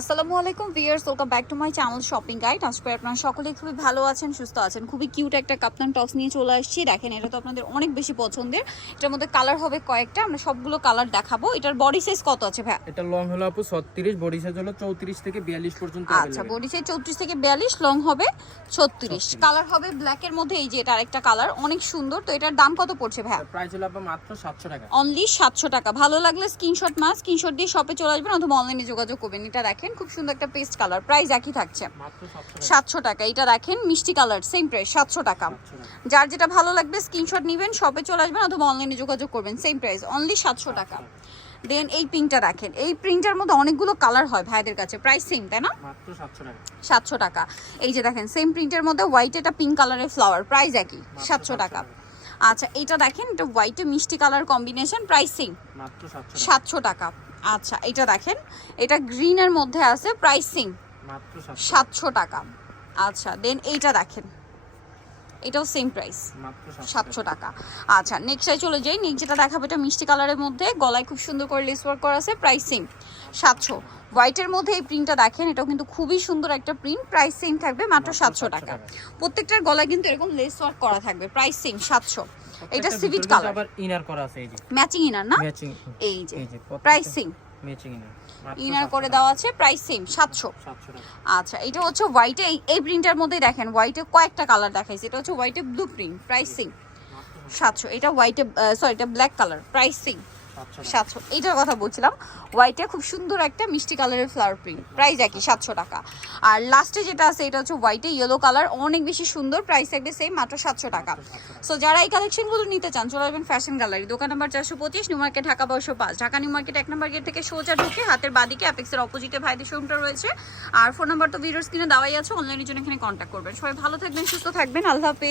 আসসালামু আলাইকুম viewers welcome back to my channel shopping guide আজকে আপনারা সকলেই খুবই ভালো আছেন সুস্থ আছেন। খুবই কিউট একটা কাপ্তান টপস নিয়ে চলে আসছি। দেখেন এটা তো আপনাদের অনেক বেশি পছন্দের। এটার মধ্যে কালার হবে কয়েকটা আমরা সবগুলো কালার দেখাবো। এটার বডি সাইজ কত আছে ভাই এটা লং হলো আপু ছত্রিশ বডি সাইজ হলো চৌত্রিশ থেকে বিয়াল্লিশ পর্যন্ত আচ্ছা বডি সাইজ চৌত্রিশ থেকে বিয়াল্লিশ লং হবে ছত্রিশ। কালার হবে ব্ল্যাকের মধ্যে এই যে এটা আরেকটা কালার অনেক সুন্দর। তো এটার দাম কত পড়ছে ভাই প্রাইস হলো আপু মাত্র সাতশো টাকা। অনলি সাতশো টাকা। ভালো লাগলে স্ক্রিনশট মাস স্ক্রিনশট দিয়ে শপে চলে আসবেন অথবা অনলাইনে যোগাযোগ করবেন। এটা দেখেন খুব সুন্দর একটা পেস্ট কালার প্রাইস একই থাকছে। সাতশো টাকা। এটা দেখেন মিষ্টি কালার সেম প্রাইস সাতশো টাকা। যার যেটা ভালো লাগবে স্ক্রিনশট নেবেন শপে চলে আসবেন অথবা অনলাইনে যোগাযোগ করবেন সেম প্রাইস অনলি সাতশো টাকা। দেন এই পিঙ্কটা দেখেন এই প্রিন্টার মধ্যে অনেকগুলো কালার হয় ভাইদের কাছে প্রাইস সেম তাই না? সাতশো টাকা। এই যে দেখেন সেম প্রিন্টের মধ্যে হোয়াইট এটা পিঙ্ক কালারের ফ্লাওয়ার প্রাইস একই সাতশো টাকা। আচ্ছা এটা দেখেন এটা হোয়াইটে মিষ্টি কালার কম্বিনেশন প্রাইসিং সাতশো টাকা। আচ্ছা এটা দেখেন এটা গ্রিনের মধ্যে আছে প্রাইসিং সাতশো টাকা। আচ্ছা দেন এইটা দেখেন এটাও সেম প্রাইস সাতশো টাকা। আচ্ছা নেক্সটে চলে যাই নেক্সট যেটা দেখাবো এটা মিষ্টি কালারের মধ্যে গলায় খুব সুন্দর করে লেস ওয়ার্ক করা আছে প্রাইসিং সাতশো। হোয়াইটের মধ্যে এই প্রিন্টটা দেখেন এটাও কিন্তু খুবই সুন্দর একটা প্রিন্ট প্রাইস সেম থাকবে মাত্র সাতশো 700 টাকা। প্রত্যেকটার গলায় কিন্তু এরকম লেস ওয়ার্ক করা থাকবে প্রাইস সেম সাতশো। এটা সিভিট কালার আবার ইনার করা আছে এই যে। ম্যাচিং ইনার না? ম্যাচিং এই যে price same matching inner inner করে দেওয়া আছে প্রাইস সেম সাতশো। আচ্ছা এটা হচ্ছে হোয়াইটে এই প্রিন্টার মধ্যে দেখেন হোয়াইটে কয়েকটা কালার দেখাইছে। এটা হচ্ছে হোয়াইটে ব্লু প্রিন্ট প্রাইস সেম সাতশো এটা হোয়াইটে সরি এটা ব্ল্যাক কালার প্রাইস সেম সাতশো এইটার কথা বলছিলাম হোয়াইটে খুব সুন্দর একটা মিষ্টি কালারের ফ্লাওয়ার প্রিন্ট প্রাইস একই, সাতশো টাকা। আর লাস্টে যেটা আছে, এটা হচ্ছে হোয়াইটে ইয়েলো কালার অনেক বেশি সুন্দর প্রাইস থাকবে সেম মাত্র সাতশো টাকা। সো যারা এই কালেকশনগুলো নিতে চান, চলে আসবেন ফ্যাশন গ্যালারি দোকান নাম্বার চারশো পঁচিশ নিউ মার্কেট ঢাকা বয়সো পাঁচ। ঢাকা নিউ মার্কেট এক নম্বর গেট থেকে সোজা ঢুকে হাতের বাদিকে অ্যাপেক্সের অপোজিটে ভাইদের শোরুমটা রয়েছে। আর ফোন নাম্বার তো ভিডিওর স্ক্রিনে দেওয়াই আছে অনলাইনের জন্য এখানে কন্ট্যাক্ট করবেন। সবাই ভালো থাকবেন, সুস্থ থাকবেন, আল্লাহ হাফেজ।